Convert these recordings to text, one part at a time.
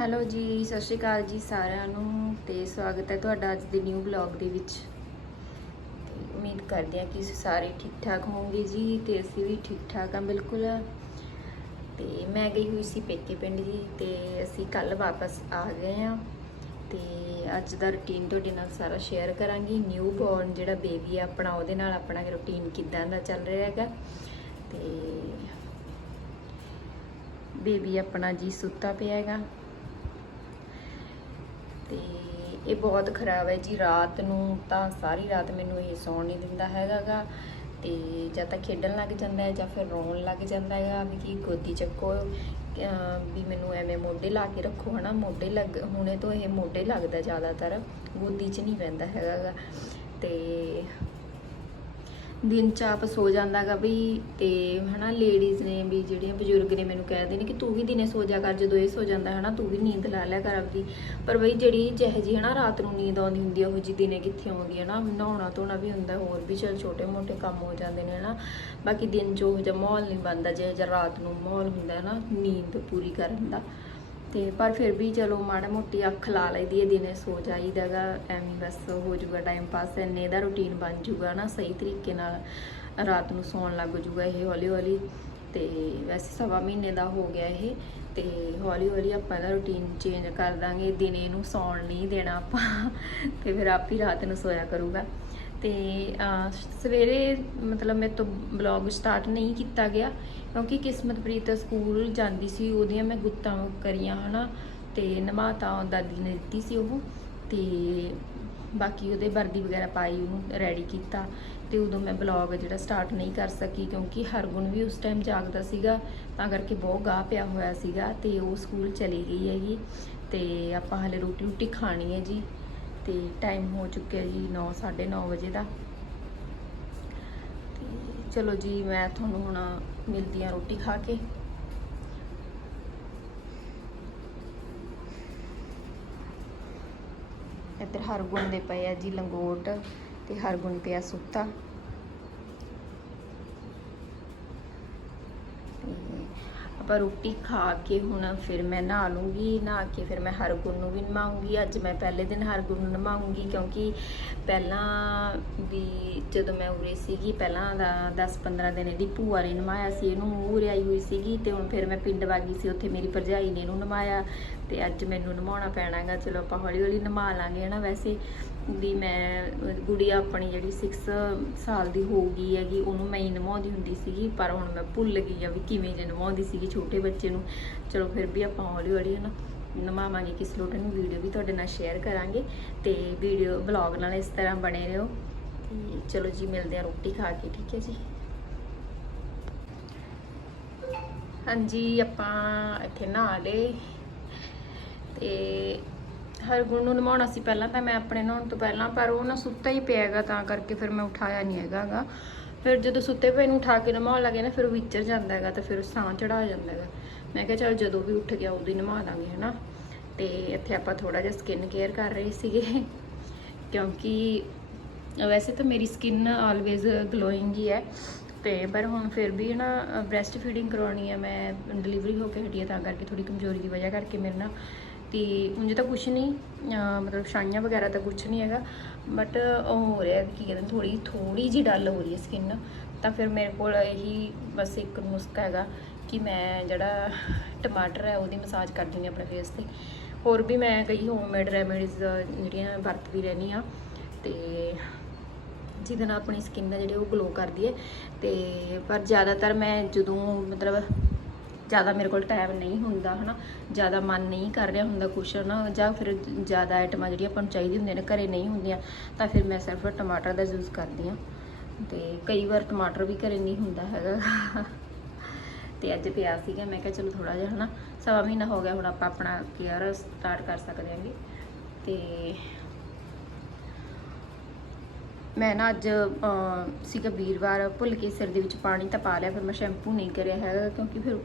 Hello ਜੀ, ਸਤਿ ਸ਼੍ਰੀ ਅਕਾਲ ਜੀ ਸਾਰਿਆਂ ਨੂੰ ਤੇ ਸਵਾਗਤ ਹੈ ਤੁਹਾਡਾ ਅੱਜ ਦੇ ਨਿਊ ਬਲੌਗ ਦੇ ਵਿੱਚ। ਤੇ ਉਮੀਦ ਕਰਦੇ ਹਾਂ ਕਿ ਤੁਸੀਂ ਸਾਰੇ ਠੀਕ ਠਾਕ ਹੋਵੋਗੇ ਜੀ ਤੇ ਅਸੀਂ ਵੀ ਠੀਕ ਠਾਕ ਹਾਂ ਬਿਲਕੁਲ। ਤੇ ਮੈਂ ਗਈ ਹੋਈ ਸੀ ਪੇਕੇ ਪਿੰਡ ਜੀ ਤੇ ਅਸੀਂ ਕੱਲ ਵਾਪਸ ਆ ਗਏ ਹਾਂ। ਤੇ ਅੱਜ ਦਾ ਰੁਟੀਨ ਤੁਹਾਡੇ ਨਾਲ ਸਾਰਾ ਸ਼ੇਅਰ ਕਰਾਂਗੀ। ਨਿਊ ਬੋਰਨ ਜਿਹੜਾ ਬੇਬੀ ਆ ਆਪਣਾ, ਉਹਦੇ ਨਾਲ ਆਪਣਾ ਰੁਟੀਨ ਕਿੱਦਾਂ ਦਾ ਚੱਲ ਰਿਹਾ ਹੈਗਾ। ਤੇ ਬੇਬੀ ਆਪਣਾ ਜੀ ਸੁੱਤਾ ਪਿਆ ਹੈਗਾ ਤੇ ਇਹ ਬਹੁਤ ਖਰਾਬ ਹੈ ਜੀ। ਰਾਤ ਨੂੰ ਤਾਂ ਸਾਰੀ ਰਾਤ ਮੈਨੂੰ ਇਹ ਸੌਣ ਨਹੀਂ ਦਿੰਦਾ ਹੈਗਾਗਾ। ਤੇ ਜਾਂ ਤਾਂ ਖੇਡਣ ਲੱਗ ਜਾਂਦਾ ਹੈ ਜਾਂ ਫਿਰ ਰੋਣ ਲੱਗ ਜਾਂਦਾ ਹੈਗਾ ਵੀ ਕੀ ਗੋਦੀ ਚੱਕੋ। ਵੀ ਮੈਨੂੰ ਐਵੇਂ ਮੋਢੇ ਲਾ ਕੇ ਰੱਖੋ ਹਨਾ। ਮੋਢੇ ਲੱਗ, ਹੁਣੇ ਤੋਂ ਇਹ ਮੋਢੇ ਲੱਗਦਾ ਜ਼ਿਆਦਾਤਰ। ਗੋਦੀ 'ਚ ਨਹੀਂ ਪੈਂਦਾ ਹੈਗਾਗਾ। ਤੇ ਦਿਨ ਚ ਆਪ ਸੋ ਜਾਂਦਾਗਾ ਵੀ ਤੇ ਹਨਾ ਲੇਡੀਜ਼ ਨੇ ਵੀ ਜਿਹੜੀਆਂ ਬਜ਼ੁਰਗ ਨੇ ਮੈਨੂੰ ਕਹਿ ਨੇ ਕਿ ਤੂੰ ਵੀ ਦਿਨੇ ਸੋ ਜਾ ਕਰ, ਜਦੋਂ ਇਹ ਸੋ ਜਾਂਦਾ ਹਨਾ ਤੂੰ ਵੀ ਨੀਂਦ ਲਾ ਲਿਆ ਕਰ ਆਪਦੀ। ਪਰ ਬਈ ਜਿਹੜੀ ਜਿਹੇ ਜੀ ਹਨਾ ਰਾਤ ਨੂੰ ਨੀਂਦ ਆਉਂਦੀ ਹੁੰਦੀ ਆ, ਉਹ ਜੀ ਦਿਨੇ ਕਿੱਥੇ ਆਉਂਦੀ ਹੈ ਨਾ, ਨਹਾਉਣਾ ਧੋਣਾ ਵੀ ਹੁੰਦਾ, ਹੋਰ ਵੀ ਚਲ ਛੋਟੇ ਮੋਟੇ ਕੰਮ ਹੋ ਜਾਂਦੇ ਨੇ ਹਨਾ। ਬਾਕੀ ਦਿਨ ਚ ਉਹ ਜਿਹਾ ਮਾਹੌਲ ਨਹੀਂ ਬਣਦਾ ਜੇ ਜਿਹਾ ਰਾਤ ਨੂੰ ਮਾਹੌਲ ਹੁੰਦਾ ਹੈ ਨਾ ਨੀਂਦ ਪੂਰੀ ਕਰਨ ਦਾ। ਤੇ ਪਰ ਫਿਰ ਵੀ ਚਲੋ ਮਾੜਾ ਮੋਟੀ ਅੱਖ ਲਾ ਲਈਦੀ ਹੈ, ਦਿਨੇ ਸੋ ਜਾਈਦਾਗਾ ਐਵੇਂ ਬਸ ਹੋ ਜਾਊਗਾ ਟਾਈਮ ਪਾਸ ਇੰਨੇ ਦਾ ਰੁਟੀਨ ਬਣ ਜਾਊਗਾ ਨਾ, ਸਹੀ ਤਰੀਕੇ ਨਾਲ ਰਾਤ ਨੂੰ ਸੌਣ ਲੱਗ ਜਾਊਗਾ ਇਹ ਹੌਲੀ ਹੌਲੀ ਤੇ ਵੈਸੇ ਸਵਾ ਮਹੀਨੇ ਦਾ ਹੋ ਗਿਆ ਇਹ, ਤੇ ਹੌਲੀ ਹੌਲੀ ਆਪਾਂ ਇਹਦਾ ਰੁਟੀਨ ਚੇਂਜ ਕਰ ਦਾਂਗੇ, ਦਿਨੇ ਨੂੰ ਸੌਣ ਨਹੀਂ ਦੇਣਾ ਆਪਾਂ, ਤੇ ਫਿਰ ਆਪ ਹੀ ਰਾਤ ਨੂੰ ਸੋਇਆ ਕਰੂਗਾ। ਤੇ ਸਵੇਰੇ ਮਤਲਬ ਮੇਰੇ ਤੋਂ ਬਲੌਗ ਸਟਾਰਟ ਨਹੀਂ ਕੀਤਾ ਗਿਆ ਕਿਉਂਕਿ ਕਿਸਮਤਪ੍ਰੀਤ ਸਕੂਲ ਜਾਂਦੀ ਸੀ, ਉਹਦੀਆਂ ਮੈਂ ਗੁੱਤਾਂ ਕਰੀਆਂ, ਹਨਾ, ਤੇ ਨਮਾਤਾ ਦਾਦੀ ਨੇ ਦਿੱਤੀ ਸੀ ਉਹ, ਤੇ ਬਾਕੀ ਉਹਦੇ ਵਰਦੀ ਵਗੈਰਾ ਪਾਈ, ਉਹਨੂੰ ਰੈਡੀ ਕੀਤਾ, ਤੇ ਉਦੋਂ ਮੈਂ ਬਲੌਗ ਜਿਹੜਾ ਸਟਾਰਟ ਨਹੀਂ ਕਰ ਸਕੀ ਕਿਉਂਕਿ ਹਰਗੁਣ ਵੀ ਉਸ ਟਾਈਮ ਜਾਗਦਾ ਸੀਗਾ, ਤਾਂ ਕਰਕੇ ਬਹੁਤ ਗਾਹ ਪਿਆ ਹੋਇਆ ਸੀਗਾ, ਤੇ ਉਹ ਸਕੂਲ ਚਲੀ ਗਈ ਹੈਗੀ, ਤੇ ਆਪਾਂ ਹਲੇ ਰੋਟੀ ਰੋਟੀ ਖਾਣੀ ਹੈ ਜੀ। ਤੇ ਟਾਈਮ ਹੋ ਚੁੱਕਿਆ ਜੀ 9 9:30 ਵਜੇ ਦਾ। ਤੇ ਚਲੋ ਜੀ, ਮੈਂ ਤੁਹਾਨੂੰ ਹੁਣ ਮਿਲਦੀ ਆ ਰੋਟੀ ਖਾ ਕੇ। ਇੱਧਰ ਹਰਗੁਣ ਦੇ ਪਏ ਆ ਜੀ ਲੰਗੋਟ ਤੇ ਹਰਗੁਣ ਪਿਆ ਸੁੱਤਾ ਤੇ ਆਪਾਂ ਰੋਟੀ ਖਾ ਕੇ ਹੁਣ ਫਿਰ ਮੈਂ ਨਹਾ ਲੂੰਗੀ, ਨਹਾ ਕੇ ਫਿਰ ਮੈਂ ਹਰਗੁਣ ਨੂੰ ਵੀ ਨਵਾਉਂਗੀ ਅੱਜ ਮੈਂ ਪਹਿਲੇ ਦਿਨ ਹਰਗੁਣ ਨੂੰ ਨਵਾਉਂਗੀ ਕਿਉਂਕਿ ਪਹਿਲਾਂ ਵੀ ਜਦੋਂ ਮੈਂ ਉਰੇ ਸੀਗੀ, ਪਹਿਲਾਂ ਦਾ 10-15 ਦਿਨ ਇਹਦੀ ਭੂਆ ਨੇ ਨਵਾਇਆ ਸੀ, ਇਹਨੂੰ ਮੂੰਹ ਆਈ ਹੋਈ ਸੀਗੀ ਤੇ ਹੁਣ ਫਿਰ ਮੈਂ ਪਿੰਡ ਵਾਗੀ ਸੀ, ਉੱਥੇ ਮੇਰੀ ਭਰਜਾਈ ਨੇ ਇਹਨੂੰ ਨਵਾਇਆ ਤੇ ਅੱਜ ਮੈਨੂੰ ਨਵਾਉਣਾ ਪੈਣਾਗਾ। ਚਲੋ ਆਪਾਂ ਹੌਲੀ ਹੌਲੀ ਨਵਾ ਲਾਂਗੇ, ਹਨਾ ਵੈਸੇ? ਵੀ ਮੈਂ ਗੁੜੀਆ ਆਪਣੀ ਜਿਹੜੀ 6 ਸਾਲ ਦੀ ਹੋ ਗਈ ਹੈਗੀ, ਉਹਨੂੰ ਮੈਂ ਹੀ ਨਵਾਉਂਦੀ ਹੁੰਦੀ ਸੀਗੀ, ਪਰ ਹੁਣ ਮੈਂ ਭੁੱਲ ਗਈ ਆ ਵੀ ਕਿਵੇਂ ਜੇ ਨਵਾਉਂਦੀ ਸੀਗੀ ਛੋਟੇ ਬੱਚੇ ਨੂੰ। ਚਲੋ ਫਿਰ ਵੀ ਆਪਾਂ ਹੌਲੀ ਹੌਲੀ ਹਨਾ ਨਵਾਵਾਂਗੇ ਕਿਸ ਲੋਟ ਨੂੰ ਵੀਡੀਓ ਵੀ ਤੁਹਾਡੇ ਨਾਲ ਸ਼ੇਅਰ ਕਰਾਂਗੇ ਤੇ ਵੀਡੀਓ ਵਲੌਗ ਨਾਲ ਇਸ ਤਰ੍ਹਾਂ ਬਣੇ ਰਹੋ। ਤੇ ਚਲੋ ਜੀ, ਮਿਲਦੇ ਆ ਰੋਟੀ ਖਾ ਕੇ, ਠੀਕ ਹੈ ਜੀ? ਹਾਂਜੀ, ਆਪਾਂ ਇੱਥੇ ਨਹਾ ਲਏ ਤੇ ਹਰਗੁਣ ਨੂੰ ਨਮਾਉਣਾ ਸੀ ਪਹਿਲਾਂ ਤਾਂ ਮੈਂ ਆਪਣੇ ਨਹਾਉਣ ਤੋਂ ਪਹਿਲਾਂ, ਪਰ ਉਹ ਨਾ ਸੁੱਤਾ ਹੀ ਪਿਆ ਹੈਗਾ ਤਾਂ ਕਰਕੇ ਫਿਰ ਮੈਂ ਉਠਾਇਆ ਨਹੀਂ ਹੈਗਾ ਗਾ। ਫਿਰ ਜਦੋਂ ਸੁੱਤੇ ਪਏ ਨੂੰ ਉਠਾ ਕੇ ਨਮਾਉਣ ਲੱਗੇ ਨਾ, ਫਿਰ ਉਹ ਵਿਚਰ ਜਾਂਦਾ ਹੈਗਾ ਤਾਂ ਫਿਰ ਸਾਹ ਚੜਾ ਜਾਂਦਾ ਹੈਗਾ। ਮੈਂ ਕਿਹਾ ਚਲ ਜਦੋਂ ਵੀ ਉੱਠ ਗਿਆ ਉਦੋਂ ਹੀ ਨਮਾ ਦਾਂਗੇ, ਹਨਾ? ਤੇ ਇੱਥੇ ਆਪਾਂ ਥੋੜਾ ਜਿਹਾ ਸਕਿਨ ਕੇਅਰ ਕਰ ਰਹੇ ਸੀਗੇ। ਕਿਉਂਕਿ ਵੈਸੇ ਤਾਂ ਮੇਰੀ ਸਕਿਨ ਆਲਵੇਜ਼ ਗਲੋਇੰਗ ਹੀ ਹੈ। ਤੇ ਪਰ ਹੁਣ ਫਿਰ ਵੀ ਨਾ ਬ੍ਰੈਸਟ ਫੀਡਿੰਗ ਕਰਵਾਉਣੀ ਹੈ, ਮੈਂ ਡਿਲੀਵਰੀ ਹੋ ਕੇ ਹਟੀ ਹੈ ਤਾਂ ਕਰਕੇ ਥੋੜੀ ਕਮਜ਼ੋਰੀ ਦੀ ਵਜ੍ਹਾ ਕਰਕੇ ਮੇਰੇ ਨਾਲ ਤੇ ਉਂਝ ਤਾਂ ਕੁਝ ਨਹੀਂ ਮਤਲਬ ਛਾਈਆਂ ਵਗੈਰਾ ਤਾਂ ਕੁਝ ਨਹੀਂ ਹੈਗਾ ਬਟ ਉਹ ਹੋ ਰਿਹਾ ਕੀ ਕਹਿੰਦੇ ਥੋੜੀ ਥੋੜੀ ਜੀ ਡਲ ਹੋ ਰਹੀ ਹੈ ਸਕਿਨ ਤਾਂ ਫਿਰ ਮੇਰੇ ਕੋਲ ਇਹੀ ਬਸ ਇੱਕ ਨੁਸਖਾ ਹੈਗਾ ਕਿ ਮੈਂ ਜਿਹੜਾ ਟਮਾਟਰ ਹੈ ਉਹਦੀ ਮਸਾਜ ਕਰ ਦਿੰਦੀ ਹਾਂ ਆਪਣੇ ਫੇਸ ਤੇ। ਹੋਰ ਵੀ ਮੈਂ ਕਈ ਹੋਮਮੇਡ ਰੈਮੇਡੀਜ਼ ਜਿਹੜੀਆਂ ਵਰਤਦੀ ਰਹਿੰਦੀ ਆ ਤੇ ਜਿਹਦੇ ਨਾਲ ਆਪਣੀ ਸਕਿਨ ਹੈ ਜਿਹੜੀ ਉਹ ਗਲੋ ਕਰਦੀ ਹੈ ਤੇ ਪਰ ਜ਼ਿਆਦਾਤਰ ਮੈਂ ਜਦੋਂ ਮਤਲਬ ਜ਼ਿਆਦਾ ਮੇਰੇ ਕੋਲ ਟਾਈਮ ਨਹੀਂ ਹੁੰਦਾ, ਹਨਾ? ਜ਼ਿਆਦਾ ਮਨ ਨਹੀਂ ਕਰ ਰਿਹਾ ਹੁੰਦਾ ਕੁਛ ਨਾ ਜਾਂ ਫਿਰ ਜ਼ਿਆਦਾ ਆਈਟਮਾਂ ਜਿਹੜੀਆਂ ਆਪਾਂ ਨੂੰ ਚਾਹੀਦੀਆਂ ਹੁੰਦੀਆਂ ਨੇ, ਘਰੇ ਨਹੀਂ ਹੁੰਦੀਆਂ, ਤਾਂ ਫਿਰ ਮੈਂ ਸਿਰਫ ਟਮਾਟਰ ਦਾ ਯੂਜ਼ ਕਰਦੀ ਹਾਂ। ਤੇ ਕਈ ਵਾਰ ਟਮਾਟਰ ਵੀ ਘਰੇ ਨਹੀਂ ਹੁੰਦਾ ਹੈਗਾ। ਤੇ ਅੱਜ ਪਿਆ ਸੀਗਾ, ਮੈਂ ਕਿਹਾ ਚਲੋ ਥੋੜਾ ਜਿਹਾ, ਹਨਾ? ਸਵਾ ਮਹੀਨਾ ਹੋ ਗਿਆ, ਹੁਣ ਆਪਾਂ ਆਪਣਾ ਕੇਅਰ ਸਟਾਰਟ ਕਰ ਸਕਦੇ ਹਾਂਗੇ। ਤੇ ਮੈਂ ਨਾ ਅੱਜ ਸੀਗਾ ਵੀਰਵਾਰ ਭੁੱਲ ਕੇ ਸਿਰ ਦੇ ਵਿੱਚ ਪਾਣੀ ਤਾਂ ਪਾ ਲਿਆ ਫਿਰ ਮੈਂ ਸ਼ੈਂਪੂ ਨਹੀਂ ਕਰਿਆ ਹੈਗਾ ਕਿਉਂਕਿ ਫਿਰ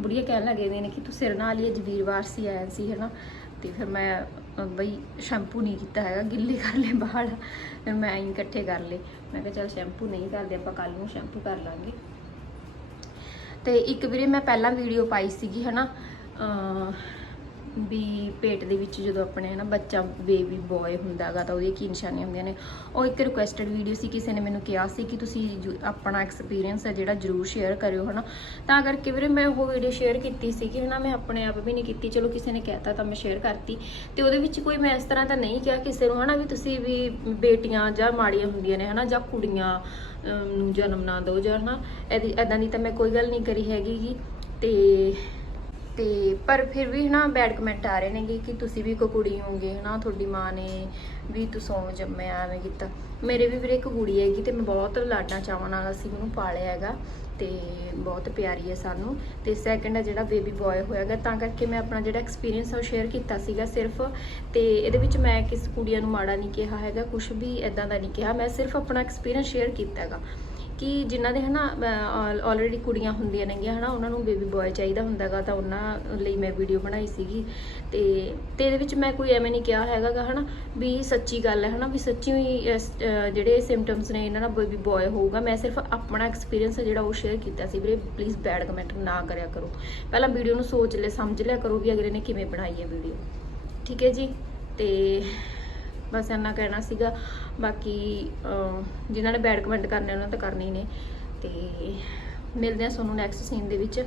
ਬੁੜੀਆਂ ਕਹਿਣ ਲੱਗੇ ਨੇ ਕਿ ਤੂੰ ਸਿਰ ਨਾਲ ਹੀ ਅੱਜ ਵੀਰਵਾਰ ਸੀ ਆਇਆ ਸੀ ਹਨਾ ਤੇ ਫਿਰ ਮੈਂ ਬਈ ਸ਼ੈਂਪੂ ਨਹੀਂ ਕੀਤਾ ਹੈਗਾ ਗਿੱਲੇ ਕਰ ਲਏ ਵਾਲ ਫਿਰ ਮੈਂ ਐਂ ਇਕੱਠੇ ਕਰ ਲਏ। ਮੈਂ ਕਿਹਾ ਚਲ ਸ਼ੈਂਪੂ ਨਹੀਂ ਕਰਦੇ ਆਪਾਂ ਕੱਲ ਨੂੰ ਸ਼ੈਂਪੂ ਕਰ ਲਾਂਗੇ। ਤੇ ਇੱਕ ਵੀਰੇ ਮੈਂ ਪਹਿਲਾਂ ਵੀਡੀਓ ਪਾਈ ਸੀਗੀ ਹਨਾ ਅਹ, ਵੀ ਪੇਟ ਦੇ ਵਿੱਚ ਜਦੋਂ ਆਪਣੇ ਨਾ ਬੱਚਾ ਬੇਬੀ ਬॉय ਹੁੰਦਾਗਾ ਤਾਂ ਉਹਦੀਆਂ ਕੀ ਨਿਸ਼ਾਨੀਆਂ ਹੁੰਦੀਆਂ ਨੇ। ਉਹ ਇੱਕ ਰਿਕੁਐਸਟਡ ਵੀਡੀਓ ਸੀ, ਕਿਸੇ ਨੇ ਮੈਨੂੰ ਕਿਹਾ ਸੀ ਕਿ ਤੁਸੀਂ ਆਪਣਾ ਐਕਸਪੀਰੀਅੰਸ ਹੈ ਜਿਹੜਾ ਜਰੂਰ ਸ਼ੇਅਰ ਕਰਿਓ ਹਨਾ। ਤਾਂ ਕਰਕੇ ਵੀਰੇ ਮੈਂ ਉਹ ਵੀਡੀਓ ਸ਼ੇਅਰ ਕੀਤੀ ਸੀ ਕਿ ਹਨਾ, ਮੈਂ ਆਪਣੇ ਆਪ ਵੀ ਨਹੀਂ ਕੀਤੀ, ਚਲੋ ਕਿਸੇ ਨੇ ਕਹਿਤਾ ਤਾਂ ਮੈਂ ਸ਼ੇਅਰ ਕਰਤੀ। ਤੇ ਉਹਦੇ ਵਿੱਚ ਕੋਈ ਮੈਂ ਇਸ ਤਰ੍ਹਾਂ ਤਾਂ ਨਹੀਂ ਕਿਹਾ ਕਿਸੇ ਨੂੰ ਹਨਾ ਵੀ ਤੁਸੀਂ ਵੀ ਬੇਟੀਆਂ ਜਾਂ ਮਾੜੀਆਂ ਹੁੰਦੀਆਂ ਨੇ ਹਨਾ, ਜਾਂ ਕੁੜੀਆਂ ਨੂੰ ਜਨਮ ਨਾ ਦਿਓ ਜਾਂ ਹਨਾ, ਐਦੀ, ਐਦਾਂ ਦੀ ਤਾਂ ਮੈਂ ਕੋਈ ਗੱਲ ਨਹੀਂ ਕਰੀ ਹੈਗੀ ਗੀ। ਤੇ ਤੇ ਪਰ ਫਿਰ ਵੀ ਹਨਾ ਬੈਡ ਕਮੈਂਟ ਆ ਰਹੇ ਨੇਗੇ ਕਿ ਤੁਸੀਂ ਵੀ ਕੋਈ ਕੁੜੀ ਹੋਗੇ ਹਨਾ, ਤੁਹਾਡੀ ਮਾਂ ਨੇ ਵੀ ਤੂੰ ਸੌਂ ਜੰਮਿਆ ਐਵੇਂ ਕੀਤਾ। ਮੇਰੇ ਵੀ ਵੀਰੇ ਇੱਕ ਕੁੜੀ ਹੈਗੀ ਤੇ ਮੈਂ ਬਹੁਤ ਲਾਡਾਂ ਚਾਵਾਂ ਨਾਲ ਅਸੀਂ ਉਹਨੂੰ ਪਾਲਿਆ ਹੈਗਾ ਤੇ ਬਹੁਤ ਪਿਆਰੀ ਹੈ ਸਾਨੂੰ। ਤੇ ਸੈਕੰਡ ਹੈ ਜਿਹੜਾ ਬੇਬੀ ਬॉय ਹੋਇਆਗਾ ਤਾਂ ਕਰਕੇ ਮੈਂ ਆਪਣਾ ਜਿਹੜਾ ਐਕਸਪੀਰੀਅੰਸ ਆ ਉਹ ਸ਼ੇਅਰ ਕੀਤਾ ਸੀਗਾ ਸਿਰਫ। ਤੇ ਇਹਦੇ ਵਿੱਚ ਮੈਂ ਕਿਸ ਕੁੜੀਆਂ ਨੂੰ ਮਾੜਾ ਨਹੀਂ ਕਿਹਾ ਹੈਗਾ ਕੁਝ ਵੀ ਐਦਾਂ ਦਾ ਨਹੀਂ ਕਿਹਾ, ਮੈਂ ਸਿਰਫ ਆਪਣਾ ਐਕਸਪੀਰੀਅੰਸ ਸ਼ੇਅਰ ਕੀਤਾ ਹੈਗਾ। ਕਿ ਜਿਨ੍ਹਾਂ ਦੇ ਹਨਾ ਆਲਰੇਡੀ ਕੁੜੀਆਂ ਹੁੰਦੀਆਂ ਨੇਗੀਆਂ ਹਨਾ, ਉਹਨਾਂ ਨੂੰ ਬੇਬੀ ਬॉय ਚਾਹੀਦਾ ਹੁੰਦਾਗਾ, ਤਾਂ ਉਹਨਾਂ ਲਈ ਮੈਂ ਵੀਡੀਓ ਬਣਾਈ ਸੀਗੀ। ਤੇ ਤੇ ਇਹਦੇ ਵਿੱਚ ਮੈਂ ਕੋਈ ਐਵੇਂ ਨਹੀਂ ਕਿਹਾ ਹੈਗਾਗਾ ਹਨਾ, ਵੀ ਸੱਚੀ ਗੱਲ ਹੈ ਹਨਾ, ਵੀ ਸੱਚੀ ਹੀ ਜਿਹੜੇ ਸਿੰਪਟਮਸ ਨੇ ਇਹਨਾਂ ਦਾ ਬੇਬੀ ਬॉय ਹੋਊਗਾ। ਮੈਂ ਸਿਰਫ ਆਪਣਾ ਐਕਸਪੀਰੀਅੰਸ ਜਿਹੜਾ ਉਹ ਸ਼ੇਅਰ ਕੀਤਾ ਸੀ ਵੀਰੇ ਪਲੀਜ਼ ਬੈਡ ਕਮੈਂਟ ਨਾ ਕਰਿਆ ਕਰੋ। ਪਹਿਲਾਂ ਵੀਡੀਓ ਨੂੰ ਸੋਚ ਲੈ ਸਮਝ ਲਿਆ ਕਰੋ ਵੀ ਅਗਲੇ ਨੇ ਕਿਵੇਂ ਬਣਾਈ ਹੈ ਵੀਡੀਓ ਠੀਕ ਹੈ ਜੀ? ਤੇ ਬਸ ਇੰਨਾ ਕਹਿਣਾ ਸੀਗਾ। ਬਾਕੀ ਅਹ, ਜਿਨ੍ਹਾਂ ਨੇ ਬੈਡ ਕਮੈਂਟ ਕਰਨੇ ਉਹਨਾਂ ਤਾਂ ਕਰਨੇ ਹੀ ਨੇ। ਤੇ ਮਿਲਦੇ ਹਾਂ ਤੁਹਾਨੂੰ ਨੈਕਸਟ ਸੀਨ ਦੇ ਵਿੱਚ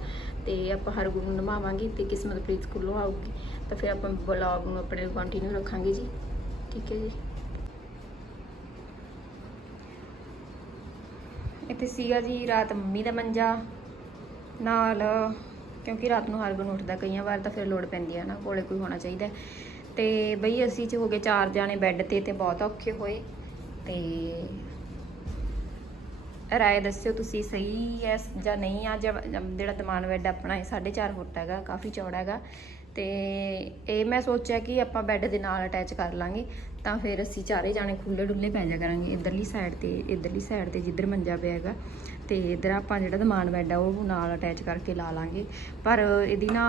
ਤੇ ਆਪਾਂ ਹਰ ਗੁਰੂ ਨੂੰ ਨਿਭਾਵਾਂਗੇ ਤੇ ਕਿਸਮਤ ਪ੍ਰੀਤ ਸਕੂਲੋਂ ਆਊਗੀ। ਤਾਂ ਫਿਰ ਆਪਾਂ ਵਲੌਗ ਨੂੰ ਆਪਣੇ ਕੰਟੀਨਿਊ ਰੱਖਾਂਗੇ ਜੀ। ਠੀਕ ਹੈ ਜੀ? ਇੱਥੇ ਸੀਗਾ ਜੀ ਰਾਤ ਮੰਮੀ ਦਾ ਮੰਜਾ। ਨਾਲ ਕਿਉਂਕਿ ਰਾਤ ਨੂੰ ਹਰਗੁਣ ਉੱਠਦਾ ਕਈਆਂ ਵਾਰ ਤਾਂ ਫਿਰ ਲੋੜ ਪੈਂਦੀ ਹੈ ਨਾ ਕੋਲੇ ਕੋਈ ਹੋਣਾ ਚਾਹੀਦਾ। ਹੈ। ਤੇ ਬਈ ਅਸੀਂ ਚ ਹੋ ਗਏ ਚਾਰ ਜਾਣੇ ਬੈੱਡ ਤੇ ਤੇ ਬਹੁਤ ਔਖੇ ਹੋਏ। ਤੇ ਰਾਏ ਦੱਸਿਓ ਤੁਸੀਂ ਸਹੀ ਹੈ ਜਾਂ ਨਹੀਂ ਆ, ਜਾਂ ਜਿਹੜਾ ਦਮਾਨ ਬੈੱਡ ਆਪਣਾ ਇਹ 4.5 ਫੁੱਟ ਹੈਗਾ, ਕਾਫੀ ਚੌੜਾ ਹੈਗਾ। ਤੇ ਇਹ ਮੈਂ ਸੋਚਿਆ ਕਿ ਆਪਾਂ ਬੈੱਡ ਦੇ ਨਾਲ ਅਟੈਚ ਕਰ ਲਾਂਗੇ, ਤਾਂ ਫਿਰ ਅਸੀਂ ਚਾਰੇ ਜਾਣੇ ਖੁੱਲੇ ਡੁੱਲੇ ਪੈ ਜਾ ਕਰਾਂਗੇ, ਇਧਰਲੀ ਸਾਈਡ ਤੇ, ਇਧਰਲੀ ਸਾਈਡ ਤੇ ਜਿੱਧਰ ਮੰਜਾ ਪਿਆ ਹੈਗਾ। ਤੇ ਇਧਰ ਆਪਾਂ ਜਿਹੜਾ ਦਮਾਨ ਬੈੱਡ ਆ, ਉਹ ਨਾਲ ਅਟੈਚ ਕਰਕੇ ਲਾ ਲਾਂਗੇ। ਪਰ ਇਹਦੀ ਨਾ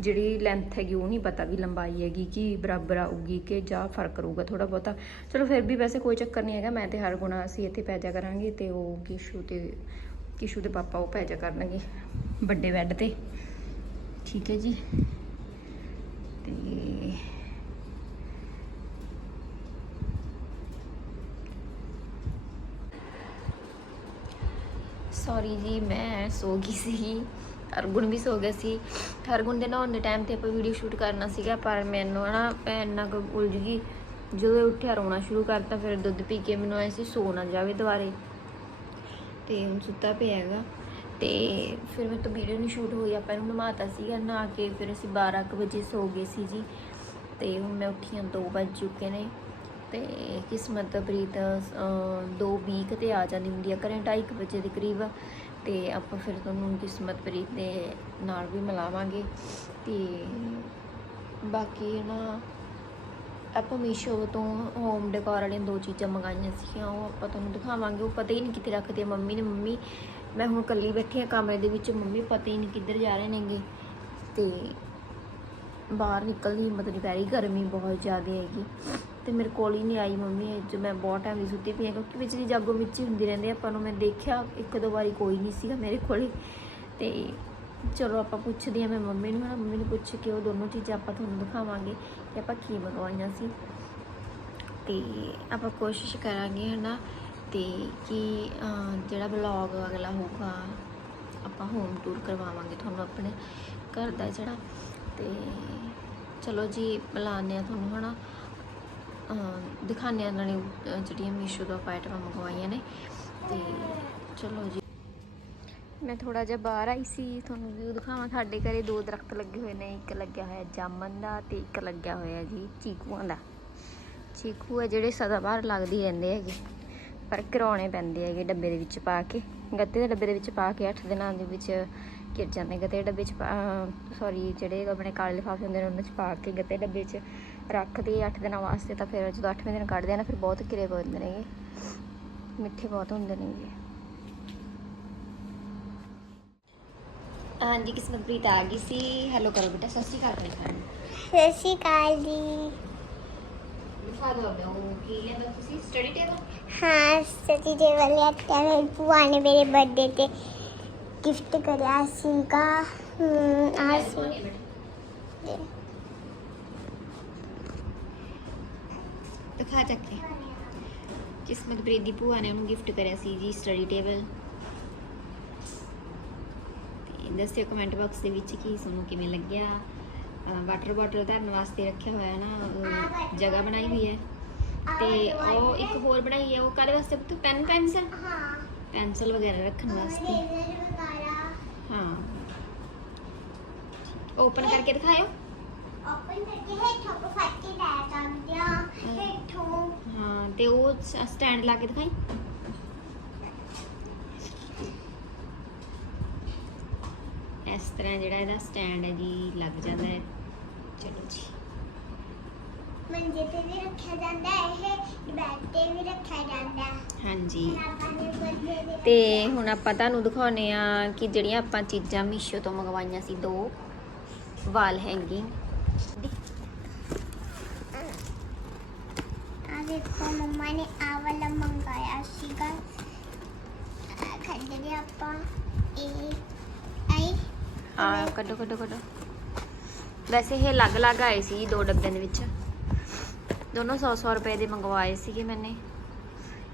ਜਿਹੜੀ ਲੈਂਥ ਹੈਗੀ ਉਹ ਨਹੀਂ ਪਤਾ ਵੀ ਲੰਬਾਈ ਹੈਗੀ ਕਿ ਬਰਾਬਰ ਆਊਗੀ ਕਿ ਜਾਂ ਫ਼ਰਕ ਰਹੂਗਾ ਥੋੜਾ ਬਹੁਤਾ। ਚਲੋ ਫਿਰ ਵੀ ਵੈਸੇ ਕੋਈ ਚੱਕਰ ਨਹੀਂ ਹੈਗਾ, ਮੈਂ ਤੇ ਹਰ ਗੁਣਾ ਅਸੀਂ ਇੱਥੇ ਪੈ ਜਾ ਕਰਾਂਗੇ ਤੇ ਉਹ ਕਿਸ਼ੂ ਤੇ, ਕਿਸ਼ੂ ਦੇ ਪਾਪਾ ਉਹ ਪੈ ਜਾ ਕਰਨਗੇ ਵੱਡੇ ਬੈੱਡ ਤੇ। ਠੀਕ ਹੈ ਜੀ। ਤੇ ਸੌਰੀ ਜੀ, ਮੈਂ ਸੋ ਗਈ ਸੀ ਹਰਗੁਣ ਵੀ ਸੋ ਗਿਆ ਸੀ। ਹਰਗੁਣ ਦੇ ਨਹਾਉਣ ਦੇ ਟਾਈਮ ਤੇ ਆਪਾਂ ਵੀਡੀਓ ਸ਼ੂਟ ਕਰਨਾ ਸੀਗਾ, ਪਰ ਮੈਨੂੰ ਨਾ ਭੈਣ ਨਾਲ ਕੁ ਉਲਝ ਗਈ। ਜਦੋਂ ਉੱਠਿਆ ਰੋਣਾ ਸ਼ੁਰੂ ਕਰਤਾ, ਫਿਰ ਦੁੱਧ ਪੀ ਕੇ ਮੈਨੂੰ ਐਸੀ ਸੋ ਨਾ ਜਾਵੇ ਦੁਬਾਰੇ। ਤੇ ਹੁਣ ਸੁੱਤਾ ਪਿਆ ਹੈਗਾ। ਤੇ ਫਿਰ ਮੈਂ ਤਾਂ ਵੀਡੀਓ ਨਹੀਂ ਸ਼ੂਟ ਹੋਈ, ਆਪਾਂ ਇਹਨੂੰ ਨਮਾਤਾ ਸੀਗਾ, ਨਹਾ ਕੇ ਫਿਰ ਅਸੀਂ 12 ਕੁ ਵਜੇ ਸੋ ਗਏ ਸੀ ਜੀ। ਤੇ ਹੁਣ ਮੈਂ ਉੱਠੀ ਹਾਂ 2 ਵੱਜ ਚੁੱਕੇ ਨੇ। ਤੇ ਕਿਸਮਤ ਪ੍ਰੀਤ 2:20 ਤੇ ਆ ਜਾਂਦੀ ਹੁੰਦੀ ਆ, ਘਰੇ 2:30 ਵਜੇ ਦੇ ਕਰੀਬ। ਤੇ ਆਪਾਂ ਫਿਰ ਤੁਹਾਨੂੰ ਕਿਸਮਤ ਪ੍ਰੀਤ ਦੇ ਨਾਲ ਵੀ ਮਿਲਾਵਾਂਗੇ ਤੇ ਬਾਕੀ ਨਾ, ਆਪਾਂ ਮੀਸ਼ੋ ਤੋਂ ਹੋਮ ਡੈਕੋਰ ਵਾਲੀਆਂ ਦੋ ਚੀਜ਼ਾਂ ਮੰਗਾਈਆਂ ਸੀਗੀਆਂ, ਉਹ ਆਪਾਂ ਤੁਹਾਨੂੰ ਦਿਖਾਵਾਂਗੇ। ਉਹ ਪਤਾ ਹੀ ਨਹੀਂ ਕਿੱਥੇ ਰੱਖਦੇ, ਮੰਮੀ ਨੇ, ਮੰਮੀ, ਮੈਂ ਹੁਣ ਇਕੱਲੀ ਬੈਠੀ ਆ ਕਮਰੇ ਦੇ ਵਿੱਚ, ਮੰਮੀ ਪਤਾ ਹੀ ਨਹੀਂ ਕਿੱਧਰ ਜਾ ਰਹੇ ਨੇਗੇ। ਤੇ ਬਾਹਰ ਨਿਕਲਦੀ ਹਿੰਮਤ ਨਹੀਂ ਪੈ ਰਹੀ, ਗਰਮੀ ਬਹੁਤ ਜ਼ਿਆਦਾ ਹੈਗੀ। ਤੇ ਮੇਰੇ ਕੋਲ ਹੀ ਨਹੀਂ ਆਈ ਮੰਮੀ ਜੋ ਮੈਂ ਬਹੁਤ ਟਾਈਮ ਦੀ ਸੁੱਤੀ ਪਈ ਹਾਂ ਕਿਉਂਕਿ ਵਿੱਚ ਦੀ ਜਾਗੋ ਵਿੱਚ ਹੀ ਹੁੰਦੀ ਰਹਿੰਦੀ ਆਪਾਂ ਨੂੰ ਮੈਂ ਦੇਖਿਆ ਇੱਕ ਦੋ ਵਾਰੀ ਕੋਈ ਨਹੀਂ ਸੀਗਾ ਮੇਰੇ ਕੋਲ। ਤੇ ਚਲੋ ਆਪਾਂ ਪੁੱਛਦੇ ਆ ਮੈਂ ਮੰਮੀ ਨੂੰ ਹਨਾ ਮੰਮੀ ਨੂੰ ਪੁੱਛ ਕੇ ਉਹ ਦੋਨੋਂ ਚੀਜ਼ਾਂ ਆਪਾਂ ਤੁਹਾਨੂੰ ਦਿਖਾਵਾਂਗੇ ਕਿ ਆਪਾਂ ਕੀ ਮੰਗਵਾਈਆਂ ਸੀ। ਤੇ ਆਪਾਂ ਕੋਸ਼ਿਸ਼ ਕਰਾਂਗੇ ਹਨਾ ਤੇ ਕਿ ਅਹ, ਜਿਹੜਾ ਬਲੌਗ ਅਗਲਾ ਹੋਊਗਾ ਆਪਾਂ ਹੋਮ ਟੂਰ ਕਰਵਾਵਾਂਗੇ ਤੁਹਾਨੂੰ ਆਪਣੇ ਘਰ ਦਾ ਜਿਹੜਾ। ਤੇ ਚਲੋ ਜੀ ਬੁਲਾਉਂਦੇ ਆ ਤੁਹਾਨੂੰ ਹਨਾ। ਅਹ, ਦਿਖਾਉਂਦੇ ਆ ਨਾਲੇ ਅਹ, ਜਿਹੜੀਆਂ ਮੀਸ਼ੋ ਤੋਂ ਆਪਾਂ ਆਈਟਮਾਂ ਮੰਗਵਾਈਆਂ ਨੇ। ਤੇ ਚਲੋ ਜੀ। ਮੈਂ ਥੋੜਾ ਜਿਹਾ ਬਾਹਰ ਆਈ ਸੀ ਤੁਹਾਨੂੰ ਵੀ ਦਿਖਾਵਾਂ। ਸਾਡੇ ਘਰੇ ਦੋ ਦਰਖਤ ਲੱਗੇ ਹੋਏ ਨੇ ਇੱਕ ਲੱਗਿਆ ਹੋਇਆ ਜਾਮਨ ਦਾ ਤੇ ਇੱਕ ਲੱਗਿਆ ਹੋਇਆ ਜੀ ਚੀਕੂਆਂ ਦਾ। ਚੀਕੂ ਹੈ ਜਿਹੜੇ ਸਦਾ ਬਾਹਰ ਲੱਗਦੇ ਰਹਿੰਦੇ ਹੈਗੇ ਪਰ ਘਰਾਉਣੇ ਪੈਂਦੇ ਹੈਗੇ ਡੱਬੇ ਦੇ ਵਿੱਚ ਪਾ ਕੇ। ਗੱਤੇ ਦੇ ਡੱਬੇ ਦੇ ਵਿੱਚ ਪਾ ਕੇ 8 ਦਿਨਾਂ ਦੇ ਵਿੱਚ ਗਿਰ ਜਾਂਦੇ। ਗੱਤੇ ਦੇ ਡੱਬੇ 'ਚ ਸੌਰੀ ਜਿਹੜੇ ਆਪਣੇ ਕਾਲੇ ਲਿਫਾਫੇ ਹੁੰਦੇ ਨੇ ਉਹਨਾਂ 'ਚ ਪਾ ਕੇ ਗੱਤੇ ਡੱਬੇ 'ਚ ਰੱਖਦੇ 8 ਦਿਨਾਂ ਵਾਸਤੇ ਤਾਂ ਫਿਰ ਜਦੋਂ 8ਵੇਂ ਦਿਨ ਕੱਢਦੇ ਆ ਨਾ ਫਿਰ ਬਹੁਤ ਕਿਰੇ ਪੈਂਦੇ ਨੇਗੇ। ਮਿੱਠੇ ਬਹੁਤ ਹੁੰਦੇ ਨੇਗੇ। ਹਾਂਜੀ ਕਿਸਮਤ ਪ੍ਰੀਤ ਆ ਗਈ ਸੀ। ਹੈਲੋ ਕਰੋ ਬੇਟਾ ਸਤਿ ਸ਼੍ਰੀ ਅਕਾਲ ਕਰੀ ਸਾਨੂੰ ਸਤਿ ਸ਼੍ਰੀ ਅਕਾਲ ਜੀ। ਆਪਣੇ ਉਹ ਕੀ ਲੈਂਦਾ ਤੁਸੀਂ ਸਟੱਡੀ ਟੇਬਲ ਹਾਂ ਸਤੀ ਦੇ ਵਾਲੇ ਆਟਾ ਮੇਰੇ ਭੂਆ ਨੇ ਮੇਰੇ ਬਰਥਡੇ ਤੇ ਗਿਫਟ ਕਰਿਆ ਸੀਗਾ। ਹਮ, ਆ ਸੀ। ਚੱਕ ਕੇ। ਕਿਸਮਤਪ੍ਰੀਤ ਦੀ ਭੂਆ ਨੇ ਉਹਨੂੰ ਗਿਫਟ ਕਰਿਆ ਸੀ ਜੀ ਸਟੱਡੀ ਟੇਬਲ ਤੇ ਦੱਸਿਓ ਕਮੈਂਟ ਬਾਕਸ ਦੇ ਵਿੱਚ ਕਿ ਤੁਹਾਨੂੰ ਕਿਵੇਂ ਲੱਗਿਆ। ਵਾਟਰ ਬੋਟਲ ਧਰਨ ਵਾਸਤੇ ਰੱਖਿਆ ਹੋਇਆ ਨਾ ਜਗ੍ਹਾ ਬਣਾਈ ਹੋਈ ਹੈ। ਤੇ ਉਹ ਇੱਕ ਹੋਰ ਬਣਾਈ ਹੈ ਉਹ ਕਾਹਦੇ ਵਾਸਤੇ? ਪੁੱਤ ਪੈਨ ਪੈਨਸਲ ਹਾਂ ਪੈਨਸਲ ਵਗੈਰਾ ਰੱਖਣ ਵਾਸਤੇ। ਹਾਂ। ਓਪਨ ਕਰਕੇ ਦਿਖਾਇਓ। ਓਪਨ ਕਰਕੇ ਹੇਠੋਂ ਕੋ ਫੱਟ ਕੇ ਲੈ ਸਕਦੇ ਆ ਹੇਠੋਂ ਹਾਂ, ਤੇ ਉਹ ਸਟੈਂਡ ਲਾ ਕੇ ਦਿਖਾਈ। ਇਸ ਤਰ੍ਹਾਂ ਜਿਹੜਾ ਇਹਦਾ ਸਟੈਂਡ ਹੈ ਜੀ, ਲੱਗ ਜਾਂਦਾ ਹੈ। ਚਲੋ ਜੀ। ਮੰਜੇ ਤੇ ਵੀ ਰੱਖਿਆ ਜਾਂਦਾ ਹੈ ਇਹ ਬੈੱਡ ਤੇ ਵੀ ਰੱਖਿਆ ਜਾਂਦਾ ਹਾਂਜੀ। ਆਪਾਂ ਨੇ ਬੰਦੇ ਦੇ ਤੇ ਹੁਣ ਆਪਾਂ ਤੁਹਾਨੂੰ ਦਿਖਾਉਨੇ ਆ ਕਿ ਜਿਹੜੀਆਂ ਆਪਾਂ ਚੀਜ਼ਾਂ ਮੀਸ਼ੋ ਤੋਂ ਮੰਗਵਾਈਆਂ ਸੀ, ਦੋ ਵਾਲ ਹੈਂਗਿੰਗ ਆ ਦੇਖੋ ਮੰਮਾ ਨੇ ਆ ਵਾਲਾ ਮੰਗਾਇਆ ਸੀਗਾ ਆ ਖੱਡੇ ਆਪਾਂ ਇਹ ਆਈ ਹਾਂ ਕੱਢੋ ਕੱਢੋ ਕੱਢੋ ਵੈਸੇ ਇਹ ਅਲੱਗ-ਅਲੱਗ ਆਏ ਸੀ ਦੋ ਡੱਬਿਆਂ ਦੇ ਵਿੱਚ ਦੋਨੋਂ 100-100 ਰੁਪਏ ਦੇ ਮੰਗਵਾਏ ਸੀਗੇ ਮੈਨੇ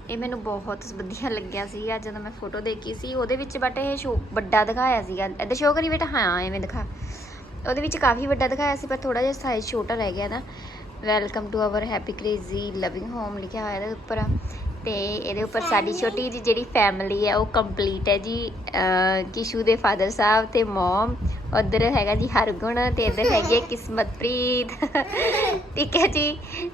ਇਹ ਮੈਨੂੰ ਬਹੁਤ ਵਧੀਆ ਲੱਗਿਆ ਸੀਗਾ ਜਦੋਂ ਮੈਂ ਫੋਟੋ ਦੇਖੀ ਸੀ ਉਹਦੇ ਵਿੱਚ ਬਟ ਇਹ ਸ਼ੋ ਵੱਡਾ ਦਿਖਾਇਆ ਸੀਗਾ ਇੱਧਰ ਸ਼ੋ ਕਰੀ ਬੇਟਾ ਹਾਂ ਐਵੇਂ ਦਿਖਾ ਉਹਦੇ ਵਿੱਚ ਕਾਫੀ ਵੱਡਾ ਦਿਖਾਇਆ ਸੀ ਪਰ ਥੋੜਾ ਜਿਹਾ ਸਾਈਜ਼ ਛੋਟਾ ਰਹਿ ਗਿਆ ਨਾ। Welcome to our happy crazy loving home ਲਿਖਿਆ ਹੋਇਆ ਇਹਦੇ ਉੱਪਰ। ਤੇ ਇਹਦੇ ਉੱਪਰ ਸਾਡੀ ਛੋਟੀ ਜਿਹੀ ਜਿਹੜੀ ਫੈਮਿਲੀ ਹੈ ਉਹ ਕੰਪਲੀਟ ਹੈ ਜੀ। ਕਿਸ਼ੂ ਦੇ ਫਾਦਰ ਸਾਹਿਬ ਤੇ ਮਮ ਉਧਰ ਹੈਗਾ ਜੀ ਹਰਗੁਣ ਤੇ ਇੱਧਰ ਹੈਗੀ ਹੈ ਕਿਸਮਤਪ੍ਰੀਤ। ਠੀਕ ਹੈ ਜੀ।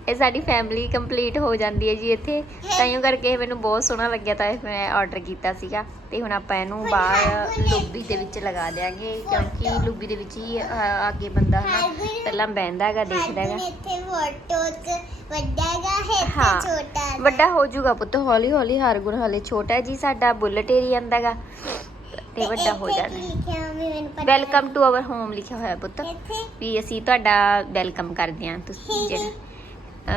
ਇਹ ਸਾਡੀ ਫੈਮਿਲੀ ਕੰਪਲੀਟ ਹੋ ਜਾਂਦੀ ਹੈ ਜੀ ਇੱਥੇ। ਤਾਈਓ ਕਰਕੇ ਮੈਨੂੰ ਬਹੁਤ ਸੋਹਣਾ ਲੱਗਿਆ ਤਾਂ ਇਹ ਮੈਂ ਆਰਡਰ ਕੀਤਾ ਸੀਗਾ। ਤੇ ਹੁਣ ਆਪਾਂ ਇਹਨੂੰ ਬਾਹਰ ਲੁੱਬੀ ਦੇ ਵਿੱਚ ਲਗਾ ਦਿਆਂਗੇ ਕਿਉਂਕਿ ਲੁੱਬੀ ਦੇ ਵਿੱਚ ਹੀ ਅੱਗੇ ਬੰਦਾ ਹਨਾ ਪਹਿਲਾਂ ਬਹਿੰਦਾ ਹੈਗਾ ਦੇਖਦਾ ਹੈਗਾ। ਇੱਥੇ ਫੋਟੋ ਚ ਵੱਡਾ ਹੈਗਾ ਹੈ। ਤੇ ਛੋਟਾ। ਵੱਡਾ ਹੋ ਜਾਊਗਾ ਪੁੱਤ ਹੌਲੀ ਹੌਲੀ ਹਰਗੁਣ ਹਲੇ ਛੋਟਾ ਹੈ ਜੀ ਸਾਡਾ ਬੁੱਲਟ ਏਰੀਆ ਅੰਦਾਗਾ ਤੇ ਵੱਡਾ ਹੋ ਜਾਣਾ। ਵੈਲਕਮ ਟੂ ਆਵਰ ਹੋਮ ਲਿਖਿਆ ਹੋਇਆ ਪੁੱਤ। ਵੀ ਅਸੀਂ ਤੁਹਾਡਾ ਵੈਲਕਮ ਕਰਦੇ ਹਾਂ ਤੁਸੀਂ ਜਿਹੜਾ।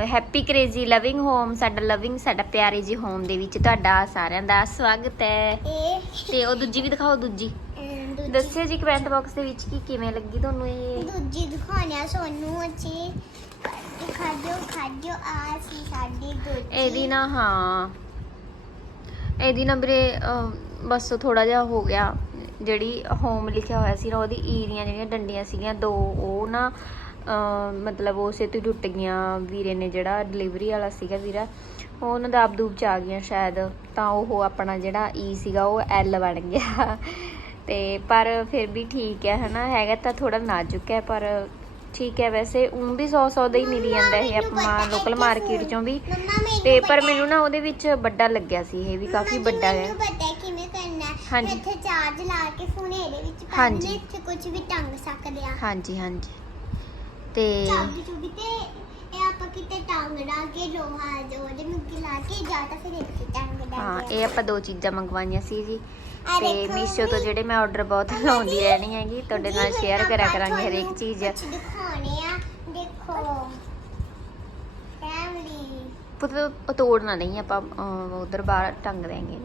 ਹੈਪੀ ਕ੍ਰੇਜ਼ੀ ਲਵਿੰਗ ਹੋਮ ਸਾਡਾ ਲਵਿੰਗ ਸਾਡਾ ਪਿਆਰੇ ਜੀ ਹੋਮ ਦੇ ਵਿੱਚ ਤੁਹਾਡਾ ਸਾਰਿਆਂ ਦਾ ਸਵਾਗਤ ਹੈ। ਤੇ ਉਹ ਦੂਜੀ ਵੀ ਦਿਖਾਓ ਦੂਜੀ। ਦੱਸਿਓ ਜੀ ਕਮੈਂਟ ਬਾਕਸ ਦੇ ਵਿੱਚ ਕਿ ਕਿਵੇਂ ਲੱਗੀ ਤੁਹਾਨੂੰ ਇਹ? ਦੂਜੀ ਦਿਖਾਉਣਿਆ ਸੋਨੂੰ ਅੱਛੀ ਦਿਖਾ ਦਿਓ ਖਾ ਦਿਓ ਆ ਸੀ ਸਾਡੀ ਦੂਜੀ। ਇਹਦੀ ਨਾ ਹਾਂ। ਇਹਦੀ ਨਾ ਵੀਰੇ ਬਸ ਥੋੜਾ ਜਿਹਾ ਹੋ ਗਿਆ। ਜਿਹੜੀ ਹੋਮ ਲਿਖਿਆ ਹੋਇਆ ਸੀ ਨਾ ਉਹਦੀ ਈ ਦੀਆਂ ਜਿਹੜੀਆਂ ਡੰਡੀਆਂ ਸੀਗੀਆਂ, ਦੋ ਉਹ ਨਾ ਮਤਲਬ ਉਸੇ ਤੋਂ ਟੁੱਟ ਗਈਆਂ ਵੀਰੇ ਨੇ, ਜਿਹੜਾ ਡਿਲੀਵਰੀ ਵਾਲਾ ਸੀਗਾ ਵੀਰਾ, ਉਹ ਉਹਨਾਂ ਦਾ ਆਬਦੂਬ ਚ ਆ ਗਈਆਂ ਸ਼ਾਇਦ। ਤਾਂ ਉਹ ਆਪਣਾ ਜਿਹੜਾ ਈ ਸੀਗਾ, ਉਹ ਐਲ ਬਣ ਗਿਆ। ਤੇ ਪਰ ਫਿਰ ਵੀ ਠੀਕ ਹੈ, ਹਨਾ? ਹੈਗਾ ਤਾਂ ਥੋੜਾ ਨਾਜ਼ੁਕ ਹੈ ਪਰ ਠੀਕ ਹੈ ਵੈਸੇ। ਉਂ ਵੀ 100 100 ਦਾ ਹੀ ਮਿਲੀ ਜਾਂਦਾ ਇਹ ਆਪਾਂ ਲੋਕਲ ਮਾਰਕੀਟ ਚੋਂ ਵੀ। ਮੰਮਾ ਤੇ ਪਰ ਮੈਨੂੰ ਨਾ ਉਹਦੇ ਵਿੱਚ ਵੱਡਾ ਲੱਗਿਆ ਸੀ, ਇਹ ਵੀ ਕਾਫੀ ਵੱਡਾ ਹੈ। ਹਾਂਜੀ। ਇੱਥੇ ਚਾਰਜ ਲਾ ਕੇ ਫੋਨ ਇਹਦੇ ਵਿੱਚ ਪਾ ਹਾਂਜੀ। ਦੇਣਾ ਇੱਥੇ ਕੁਝ ਵੀ ਟੰਗ ਸਕਦੇ ਆ। ਹਾਂਜੀ ਹਾਂਜੀ। ਤੇ ਚਾਬੀ ਚੁਬੀ ਤੇ ਇਹ ਆਪਾਂ ਕਿਤੇ ਟੰਗ ਲਾ ਕੇ ਲੋਹਾ ਜੋੜੇ ਨੂੰ ਲਾ ਕੇ ਜਾਂ ਤਾਂ ਫਿਰ ਇੱਥੇ ਟੰਗ ਲਾ ਹਾਂ ਇਹ ਆਪਾਂ ਦੋ ਚੀਜ਼ਾਂ ਮੰਗਵਾਈਆਂ ਸੀ ਜੀ। ਆ ਤੇ ਦੇਖੋ ਮੀਸ਼ੋ ਤੋਂ ਮੰਮੀ। ਜਿਹੜੇ ਮੈਂ ਆਰਡਰ ਬਹੁਤ ਲਾਉਂਦੀ ਰਹਿਣੀ ਹੈਗੀ ਤੁਹਾਡੇ ਨਾਲ ਜੀ, ਸ਼ੇਅਰ ਕਰਿਆ ਆਪਾਂ ਕਰਾਂਗੇ ਹਰੇਕ ਤੁਹਾਨੂੰ ਚੀਜ਼। ਕੁਛ ਦਿਖਾਉਣੇ ਆ ਦੇਖੋ। ਫੈਮਿਲੀ ਪੁੱਤ ਉਹ ਤੋੜਨਾ ਨਹੀਂ ਆਪਾਂ ਉਧਰ ਬਾਹਰ ਟੰਗ ਦੇਂਗੇ ਆਊਚ ਮੈਂ ਆ ਗਿਆ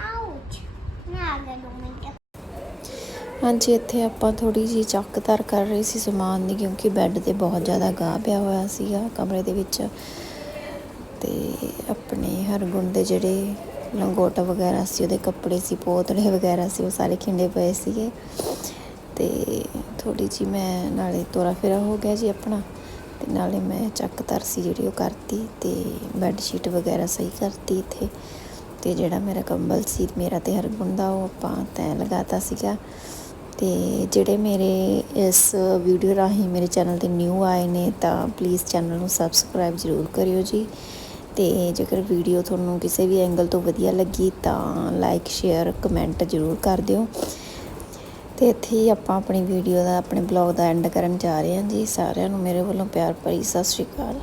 ਦੋ ਮਿੰਟ ਹਾਂਜੀ, ਇੱਥੇ ਆਪਾਂ ਥੋੜੀ ਜੀ ਚੱਕ ਧਰ ਕਰ ਰਹੇ ਸੀ ਸਮਾਨ ਦੀ, ਕਿਉਂਕਿ ਬੈੱਡ ਤੇ ਬਹੁਤ ਜ਼ਿਆਦਾ ਗਾਹ ਪਿਆ ਹੋਇਆ ਸੀਗਾ ਕਮਰੇ ਦੇ ਵਿੱਚ। ਤੇ ਆਪਣੇ ਹਰਗੁਣ ਦੇ ਜਿਹੜੇ ਲੰਗੋਟ ਵਗੈਰਾ ਸੀ, ਉਹਦੇ ਕੱਪੜੇ ਸੀ ਪੋਤੜੇ ਵਗੈਰਾ ਸੀ, ਉਹ ਸਾਰੇ ਖਿੰਡੇ ਪਏ ਸੀਗੇ। ਤੇ ਥੋੜੀ ਜੀ ਮੈਂ ਨਾਲੇ ਤੋਰਾ ਫੇਰਾ ਹੋ ਗਿਆ ਜੀ ਆਪਣਾ, ਤੇ ਨਾਲੇ ਮੈਂ ਚੱਕ ਧਰ ਸੀ ਜਿਹੜੀ ਉਹ ਕਰਤੀ, ਤੇ ਬੈੱਡ ਸ਼ੀਟ ਵਗੈਰਾ ਸਹੀ ਕਰਤੀ ਇੱਥੇ। ਤੇ ਜਿਹੜਾ ਮੇਰਾ ਕੰਬਲ ਸੀ, ਮੇਰਾ ਤੇ ਹਰਗੁਣ ਦਾ ਉਹ ਆਪਾਂ ਤੈਅ ਲਗਾਤਾ ਸੀਗਾ। ਤੇ ਜਿਹੜੇ ਮੇਰੇ ਇਸ ਵੀਡੀਓ ਰਾਹੀਂ ਮੇਰੇ ਚੈਨਲ ਤੇ ਨਿਊ ਆਏ ਨੇ, ਤਾਂ ਪਲੀਜ਼ ਚੈਨਲ ਨੂੰ ਸਬਸਕ੍ਰਾਈਬ ਜ਼ਰੂਰ ਕਰਿਓ ਜੀ। ਤੇ ਜੇਕਰ ਵੀਡੀਓ ਤੁਹਾਨੂੰ ਕਿਸੇ ਵੀ ਐਂਗਲ ਤੋਂ ਵਧੀਆ ਲੱਗੀ, ਤਾਂ ਲਾਈਕ ਸ਼ੇਅਰ ਕਮੈਂਟ ਜ਼ਰੂਰ ਕਰ ਦਿਓ। ਤੇ ਇੱਥੇ ਹੀ ਆਪਾਂ ਆਪਣੀ ਵੀਡੀਓ ਦਾ, ਆਪਣੇ ਬਲੌਗ ਦਾ ਐਂਡ ਕਰਨ ਜਾ ਰਹੇ ਹਾਂ ਜੀ। ਸਾਰਿਆਂ ਨੂੰ ਮੇਰੇ ਵੱਲੋਂ ਪਿਆਰ ਭਰੀ ਸਤਿ ਸ਼੍ਰੀ ਅਕਾਲ।